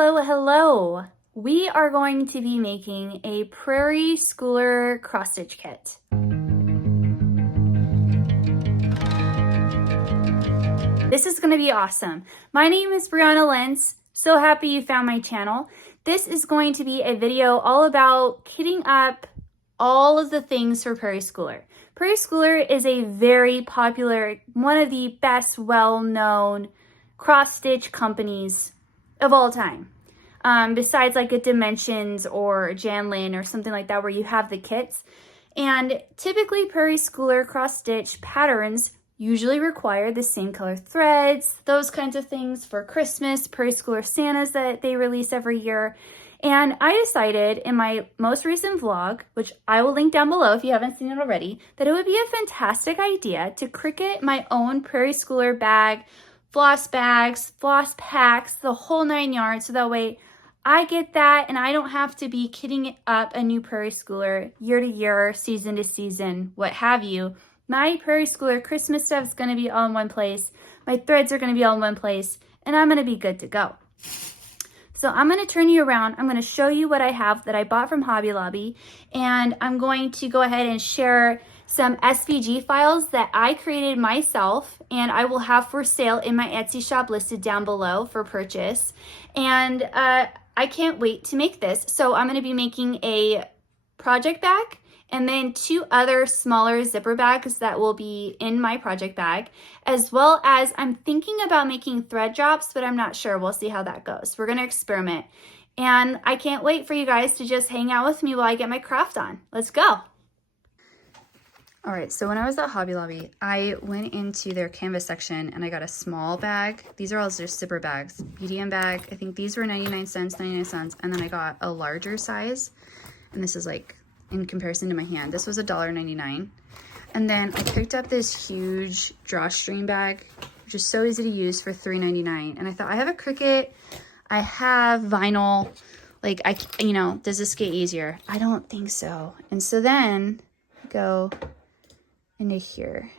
hello, hello. We are going to be making a Prairie Schooler Cross Stitch kit. This is going to be awesome. My name is Brianna Lenz. So happy you found my channel. This is going to be a video all about kitting up all of the things for Prairie Schooler. Prairie Schooler is a very popular, one of the best well-known cross-stitch companies of all time. Besides like a Dimensions or Janlin or something like that where you have the kits. And typically Prairie Schooler Cross Stitch patterns usually require the same color threads, those kinds of things for Christmas, Prairie Schooler Santas that they release every year. And I decided in my most recent vlog, which I will link down below if you haven't seen it already, that it would be a fantastic idea to Cricut my own Prairie Schooler bag, floss bags, floss packs, the whole 9 yards, so that way I get that and I don't have to be kitting up a new Prairie Schooler year to year, season to season, what have you. My Prairie Schooler Christmas stuff is going to be all in one place. My threads are going to be all in one place, and I'm going to be good to go. So I'm going to turn you around. I'm going to show you what I have that I bought from Hobby Lobby, and I'm going to go ahead and share some SVG files that I created myself and I will have for sale in my Etsy shop listed down below for purchase. And I can't wait to make this. So I'm going to be making a project bag and then 2 other smaller zipper bags that will be in my project bag, as well as I'm thinking about making thread drops, but I'm not sure. We'll see how that goes. We're going to experiment. And I can't wait for you guys to just hang out with me while I get my craft on. Let's go. All right, so when I was at Hobby Lobby, I went into their canvas section and I got a small bag. These are all just zipper bags. BDM bag, I think these were 99 cents, 99 cents. And then I got a larger size. And this is like, in comparison to my hand, this was $1.99. And then I picked up this huge drawstring bag, which is so easy to use, for $3.99. And I thought, I have a Cricut, I have vinyl, like does this get easier? I don't think so. And so then go into here.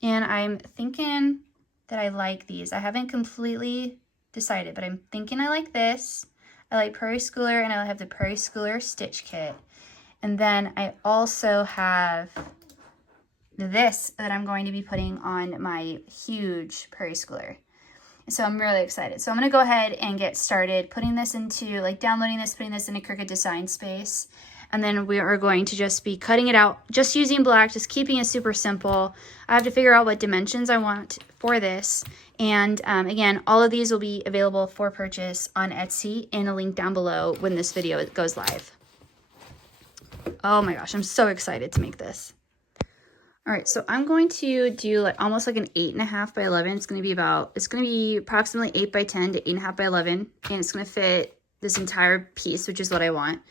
And I'm thinking that I like these. I haven't completely decided, but I'm thinking I like this. I like Prairie Schooler, and I have the Prairie Schooler Stitch Kit. And then I also have this that I'm going to be putting on my huge Prairie Schooler. So I'm really excited. So I'm going to go ahead and get started putting this into, like downloading this, putting this into Cricut Design Space. And then we are going to just be cutting it out, just using black, just keeping it super simple. I have to figure out what dimensions I want for this. And again, all of these will be available for purchase on Etsy in a link down below when this video goes live. Oh my gosh, I'm so excited to make this. All right, so I'm going to do like almost like an 8.5 by 11. It's going to be approximately 8 by 10 to 8.5 by 11. And it's going to fit this entire piece, which is what I want.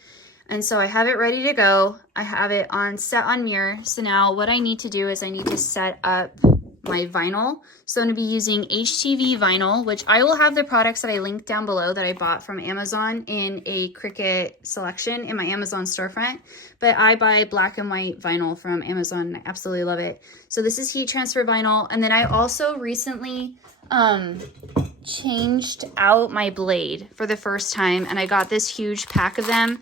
And so I have it ready to go. I have it set on mirror. So now what I need to do is I need to set up my vinyl. So I'm going to be using HTV vinyl, which I will have the products that I linked down below that I bought from Amazon in a Cricut selection in my Amazon storefront. But I buy black and white vinyl from Amazon and I absolutely love it. So this is heat transfer vinyl. And then I also recently changed out my blade for the first time, and I got this huge pack of them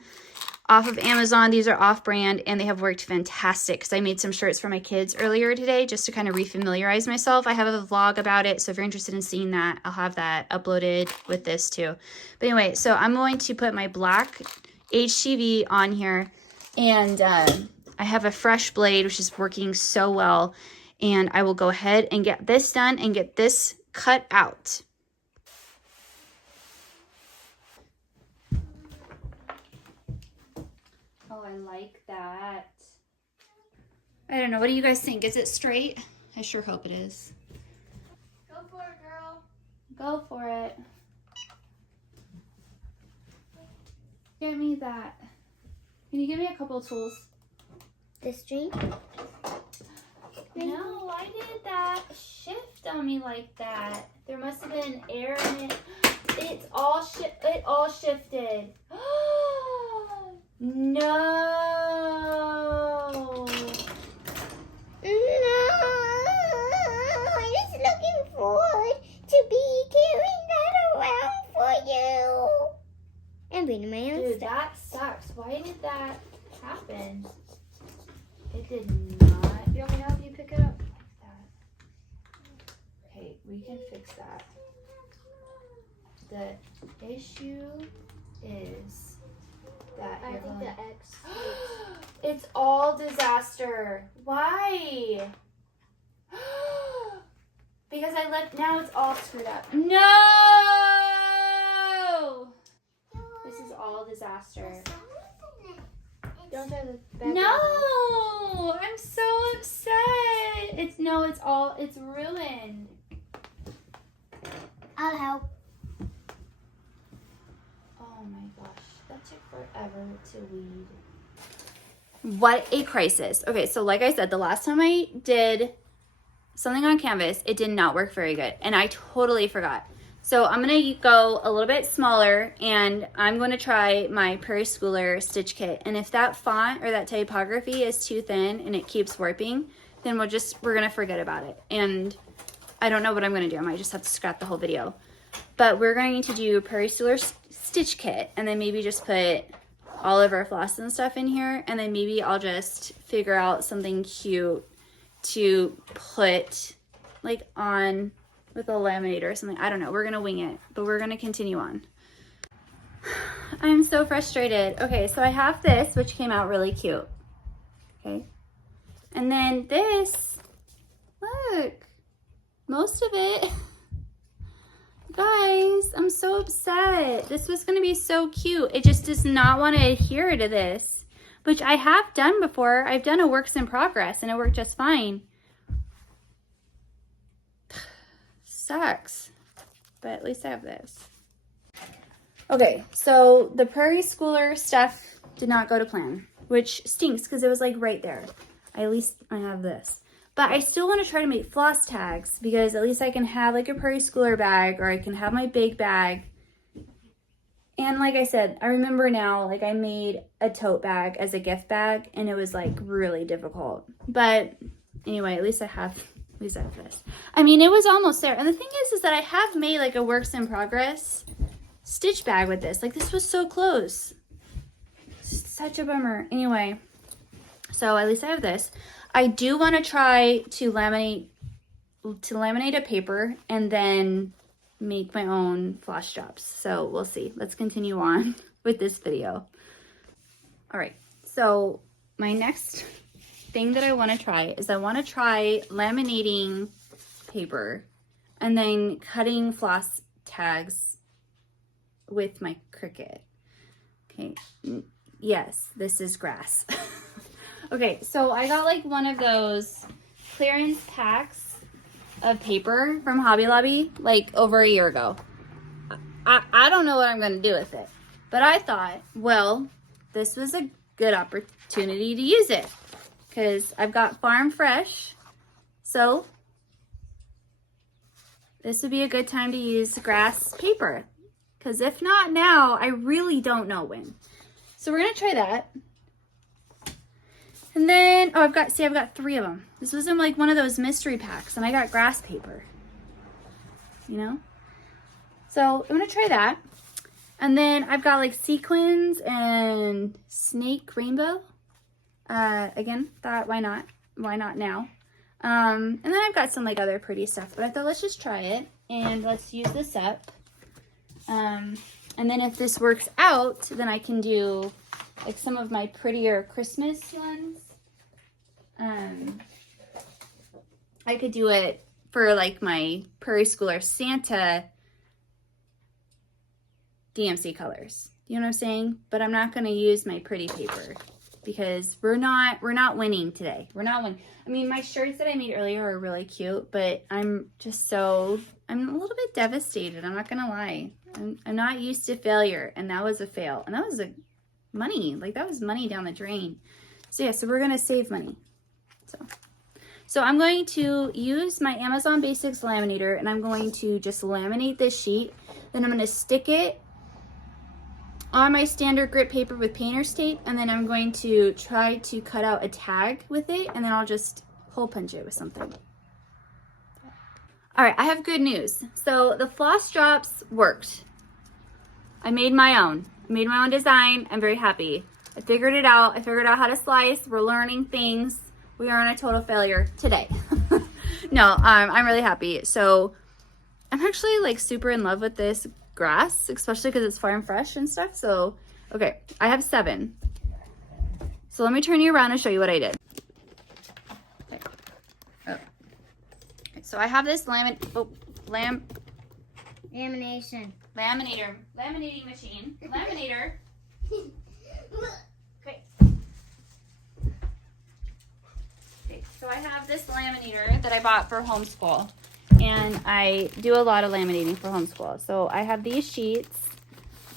off of Amazon. These are off-brand and they have worked fantastic because I made some shirts for my kids earlier today just to kind of refamiliarize myself. I have a vlog about it, so if you're interested in seeing that, I'll have that uploaded with this too. But anyway, so I'm going to put my black HTV on here, and I have a fresh blade which is working so well, and I will go ahead and get this done and get this cut out. Oh, I like that. I don't know. What do you guys think? Is it straight? I sure hope it is. Go for it, girl. Go for it. Get me that. Can you give me a couple of tools? This string? No, I did that shift on me like that. There must have been air in it. It all shifted. No. No. I was looking forward to be carrying that around for being my own Dude, stuff. that sucks. Why did that happen? It did not. You want me to help you pick it up? Like that. Okay, we can fix that. The issue is that I think the X. it's all disaster. Why? Because I left, now it's all screwed up. No! This is all disaster. Don't try the back. No! I'm so upset. It's ruined. I'll help. Oh my gosh, that took forever to weed. What a crisis. Okay, so like I said, the last time I did something on canvas, it did not work very good, and I totally forgot. So I'm gonna go a little bit smaller, and I'm gonna try my Prairie Schooler Stitch Kit. And if that font or that typography is too thin and it keeps warping, then we're gonna forget about it. And I don't know what I'm gonna do. I might just have to scrap the whole video. But we're going to do Prairie Schooler Stitch Kit, and then maybe just put all of our floss and stuff in here, and then maybe I'll just figure out something cute to put like on with a laminator or something. I don't know. We're gonna wing it, but we're gonna continue on. I'm so frustrated. Okay, so I have this, which came out really cute. Okay, and then this, look, most of it. Guys, I'm so upset. This was gonna be so cute. It just does not want to adhere to this, which I have done before. I've done a works in progress and it worked just fine. Sucks, but at least I have this. Okay, so the Prairie Schooler stuff did not go to plan, which stinks because it was like right there. At least I have this. But I still want to try to make floss tags because at least I can have like a Prairie Schooler bag, or I can have my big bag. And like I said, I remember now, like I made a tote bag as a gift bag and it was like really difficult. But anyway, at least I have this. I mean, it was almost there. And the thing is that I have made like a works in progress stitch bag with this. Like this was so close. Such a bummer. Anyway, so at least I have this. I do want to try to laminate a paper and then make my own floss drops. So we'll see. Let's continue on with this video. All right. So my next thing that I want to try is I want to try laminating paper and then cutting floss tags with my Cricut. Okay. Yes, this is grass. Okay, so I got like one of those clearance packs of paper from Hobby Lobby like over a year ago. I don't know what I'm going to do with it, but I thought, well, this was a good opportunity to use it because I've got Farm Fresh, so this would be a good time to use grass paper because if not now, I really don't know when. So we're going to try that. And then, oh, I've got 3 of them. This was in like one of those mystery packs and I got grass paper, you know? So I'm gonna try that. And then I've got like sequins and snake rainbow. Again, thought why not? Why not now? And then I've got some like other pretty stuff, but I thought let's just try it and let's use this up. And then if this works out, then I can do like some of my prettier Christmas ones. I could do it for like my Prairie Schooler Santa DMC colors. You know what I'm saying? But I'm not going to use my pretty paper because we're not winning today. We're not winning. I mean, my shirts that I made earlier are really cute, but I'm a little bit devastated. I'm not going to lie. I'm not used to failure, and that was a fail. And that was money. Like, that was money down the drain. So, yeah, so we're going to save money. So I'm going to use my Amazon Basics laminator, and I'm going to just laminate this sheet. Then I'm going to stick it on my standard grit paper with painter's tape, and then I'm going to try to cut out a tag with it, and then I'll just hole punch it with something. All right, I have good news. So the floss drops worked. I made my own. made my own design. I'm very happy. I figured it out. I figured out how to slice. We're learning things. We are on a total failure today. No, I'm really happy. So I'm actually like super in love with this grass, especially because it's farm fresh and stuff. So, okay, I have 7. So let me turn you around and show you what I did. Okay. Oh. Okay, so I have this laminating machine. Laminator. Okay. Okay, so I have this laminator that I bought for homeschool. And I do a lot of laminating for homeschool. So I have these sheets.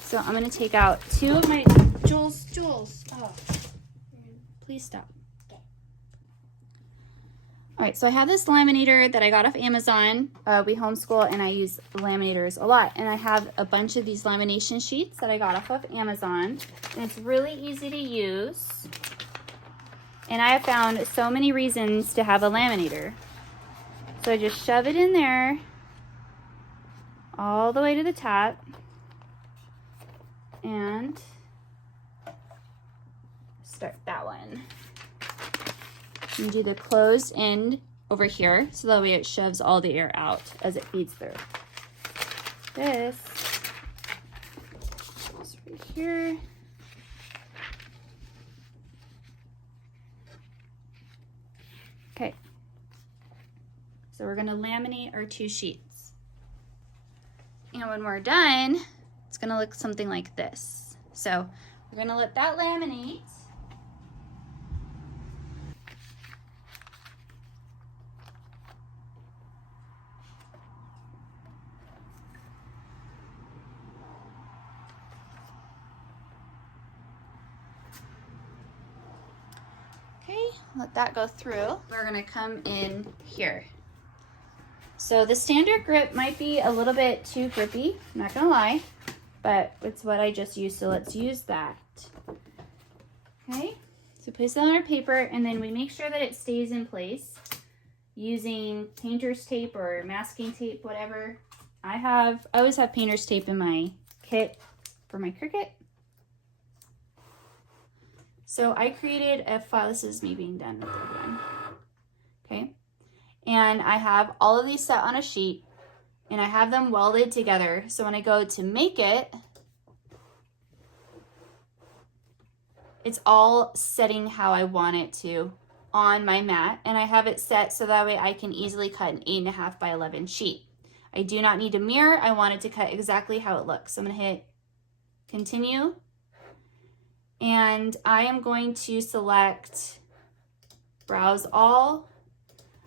So I'm going to take out 2 of my... Jules. Oh. Please stop. Okay. All right, so I have this laminator that I got off Amazon. We homeschool and I use laminators a lot. And I have a bunch of these lamination sheets that I got off of Amazon. And it's really easy to use. And I have found so many reasons to have a laminator. So I just shove it in there all the way to the top and start that one. And do the closed end over here so that way it shoves all the air out as it feeds through. This is right here. Okay. So we're going to laminate our 2 sheets. And when we're done, it's going to look something like this. So we're going to let that laminate. Okay, let that go through. We're going to come in here. So the standard grip might be a little bit too grippy, I'm not gonna lie, but it's what I just used, so let's use that. Okay, so place it on our paper and then we make sure that it stays in place using painter's tape or masking tape, whatever. I always have painter's tape in my kit for my Cricut. So I created a file, this is me being done with the other one. Okay. And I have all of these set on a sheet and I have them welded together. So when I go to make it, it's all setting how I want it to on my mat. And I have it set so that way I can easily cut an 8.5 by 11 sheet. I do not need a mirror. I want it to cut exactly how it looks. So I'm going to hit continue. And I am going to select browse all.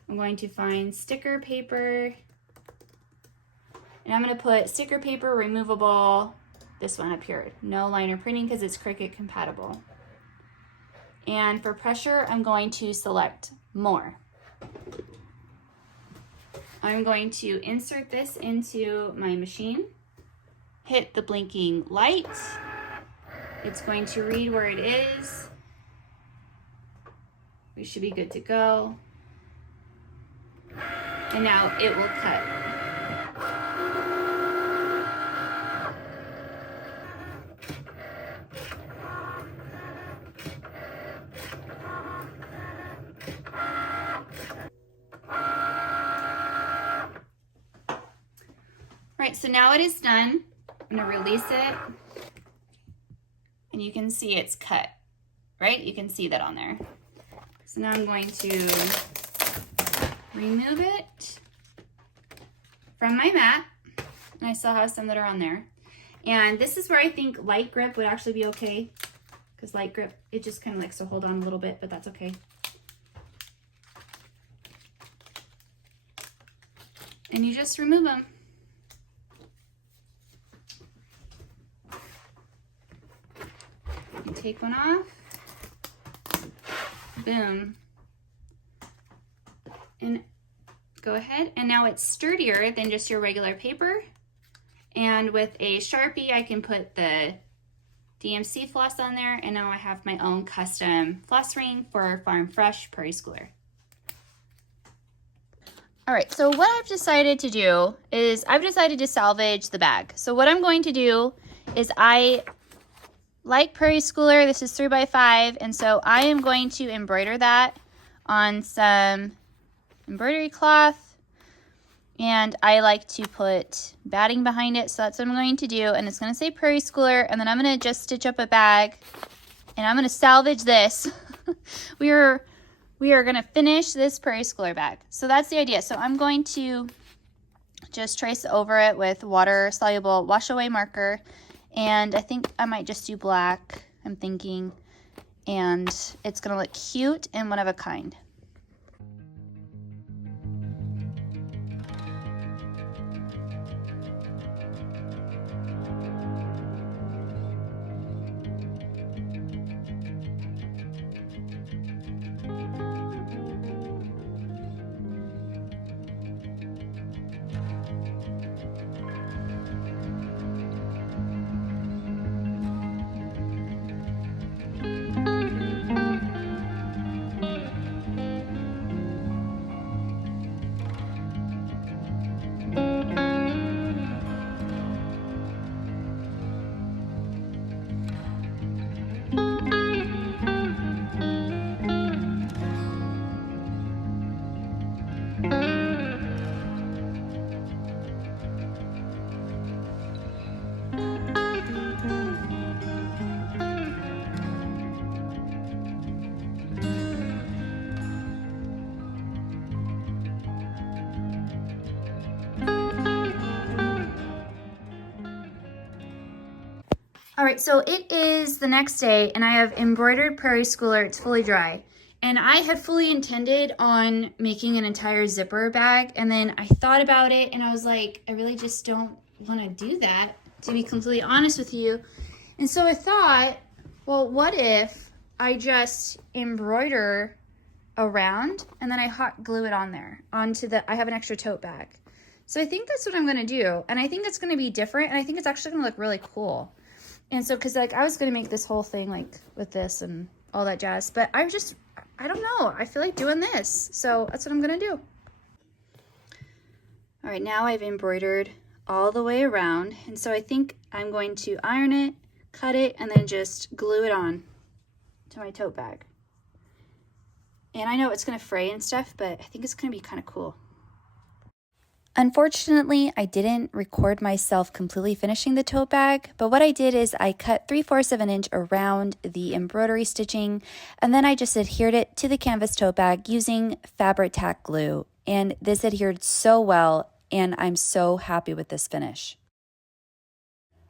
I'm going to find sticker paper, and I'm going to put sticker paper removable, this one up here, no liner printing because it's Cricut compatible. And for pressure, I'm going to select more. I'm going to insert this into my machine, hit the blinking light. It's going to read where it is. We should be good to go. And now it will cut. Right, so now it is done. I'm gonna release it. And you can see it's cut, right? You can see that on there. So now I'm going to remove it from my mat, and I still have some that are on there. And this is where I think light grip would actually be okay, because light grip, it just kind of likes to hold on a little bit, but that's okay. And you just remove them. You take one off, boom. And go ahead, and now it's sturdier than just your regular paper. And with a Sharpie, I can put the DMC floss on there, and now I have my own custom floss ring for Farm Fresh Prairie Schooler. All right, so what I've decided to do is I've decided to salvage the bag. So what I'm going to do is I like Prairie Schooler, this is 3x5, and so I am going to embroider that on some embroidery cloth. And I like to put batting behind it, so that's what I'm going to do. And it's going to say Prairie Schooler, and then I'm going to just stitch up a bag, and I'm going to salvage this. we are going to finish this Prairie Schooler bag. So that's the idea. So I'm going to just trace over it with water-soluble wash-away marker, and I think I might just do black, I'm thinking, and it's going to look cute and one of a kind. All right, so it is the next day, and I have embroidered Prairie Schooler. It's fully dry. And I had fully intended on making an entire zipper bag, and then I thought about it, and I was like, I really just don't want to do that, to be completely honest with you. And so I thought, well, what if I just embroider around, and then I hot glue it on there, onto I have an extra tote bag. So I think that's what I'm going to do, and I think it's going to be different, and I think it's actually going to look really cool. And so, because like I was going to make this whole thing like with this and all that jazz, but I don't know. I feel like doing this. So that's what I'm going to do. All right, now I've embroidered all the way around. And so I think I'm going to iron it, cut it, and then just glue it on to my tote bag. And I know it's going to fray and stuff, but I think it's going to be kind of cool. Unfortunately, I didn't record myself completely finishing the tote bag, but what I did is I cut 3/4 of an inch around the embroidery stitching, and then I just adhered it to the canvas tote bag using fabric tack glue. And this adhered so well, and I'm so happy with this finish.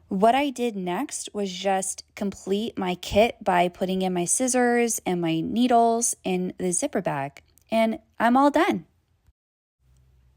What I did next was just complete my kit by putting in my scissors and my needles in the zipper bag, and I'm all done.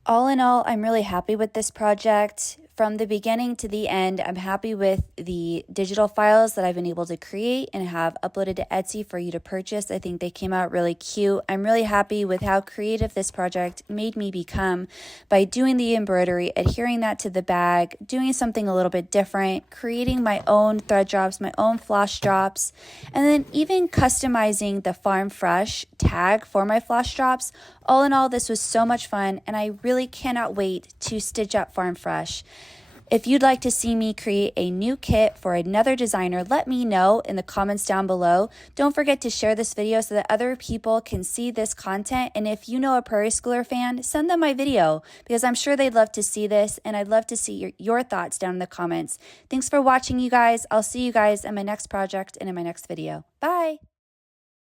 All in all, I'm really happy with this project. From the beginning to the end, I'm happy with the digital files that I've been able to create and have uploaded to Etsy for you to purchase. I think they came out really cute. I'm really happy with how creative this project made me become by doing the embroidery, adhering that to the bag, doing something a little bit different, creating my own thread drops, my own floss drops, and then even customizing the Farm Fresh tag for my floss drops. All in all, this was so much fun, and I really cannot wait to stitch up Farm Fresh. If you'd like to see me create a new kit for another designer, let me know in the comments down below. Don't forget to share this video so that other people can see this content. And if you know a Prairie Schooler fan, send them my video because I'm sure they'd love to see this, and I'd love to see your thoughts down in the comments. Thanks for watching, you guys. I'll see you guys in my next project and in my next video. Bye!